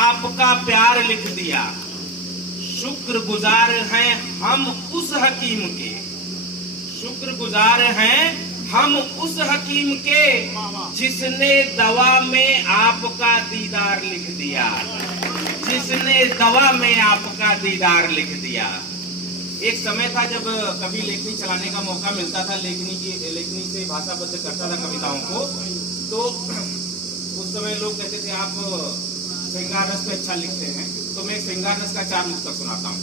आपका प्यार लिख दिया, शुक्रगुजार हैं हम उस हकीम के, शुक्रगुजार हैं हम उस हकीम के जिसने दवा में आपका दीदार लिख दिया, जिसने दवा में आपका दीदार लिख दिया। एक समय था जब कभी लेखनी चलाने का मौका मिलता था, लेखनी से भाषाबद्ध करता था कविताओं को, तो उस समय लोग कहते थे आप श्रृंगार रस पे अच्छा लिखते हैं, तो मैं श्रृंगार रस का 4 मुक्तक सुनाता हूँ।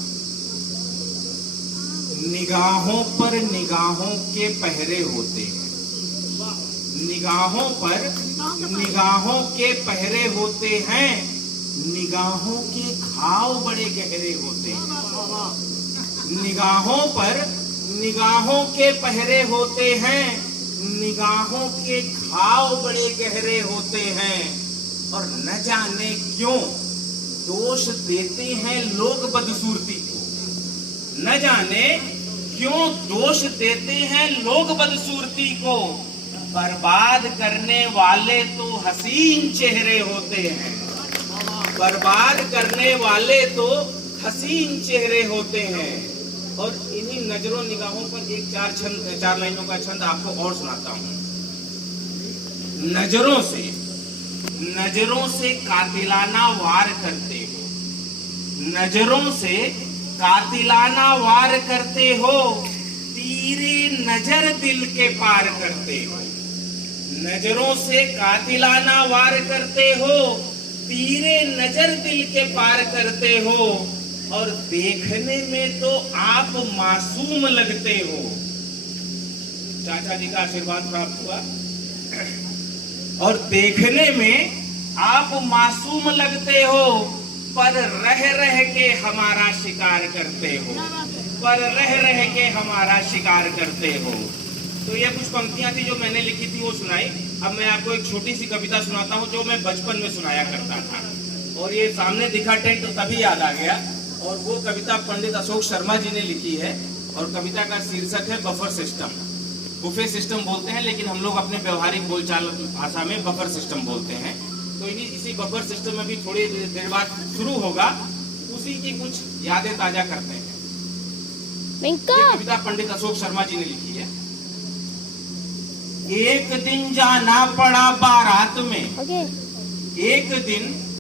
निगाहों पर निगाहों के पहरे होते हैं, निगाहों पर निगाहों के पहरे होते हैं, निगाहों के घाव बड़े गहरे होते हैं। निगाहों पर निगाहों के पहरे होते हैं, निगाहों के घाव बड़े गहरे होते हैं, और न जाने क्यों दोष देते हैं लोग बदसूरती को, न जाने क्यों दोष देते हैं लोग बदसूरती को। बर्बाद करने वाले तो हसीन चेहरे होते हैं, बर्बाद करने वाले तो हसीन चेहरे होते हैं। और इन्हीं नजरों निगाहों पर एक 4 लाइनों का छंद आपको और सुनाता हूं। नजरों से कातिलाना वार करते हो, नजरों से कातिलाना वार करते हो, तीरे नजर दिल के पार करते हो। नजरों से कातिलाना वार करते हो, तीरे नजर दिल के पार करते हो, और देखने में तो आप मासूम लगते हो। चाचा जी का आशीर्वाद प्राप्त हुआ। और देखने में आप मासूम लगते हो, पर रह रह के हमारा शिकार करते हो, पर रह रह के हमारा शिकार करते हो। तो ये कुछ पंक्तियां थी जो मैंने लिखी थी, वो सुनाई। अब मैं आपको एक छोटी सी कविता सुनाता हूँ जो मैं बचपन में सुनाया करता था, और ये सामने दिखा टेंट तो तभी याद आ गया। और वो कविता पंडित अशोक शर्मा जी ने लिखी है, और कविता का शीर्षक है बफर सिस्टम। बुफे सिस्टम बोलते हैं, लेकिन हम लोग अपने व्यवहारिक बोलचाल भाषा में बफर सिस्टम बोलते हैं। तो इसी बफर सिस्टम में भी थोड़ी देर बाद शुरू होगा, उसी की कुछ यादें ताजा करते हैं। ये कविता पंडित अशोक शर्मा जी ने लिखी है। एक दिन जाना पड़ा बारात में, एक दिन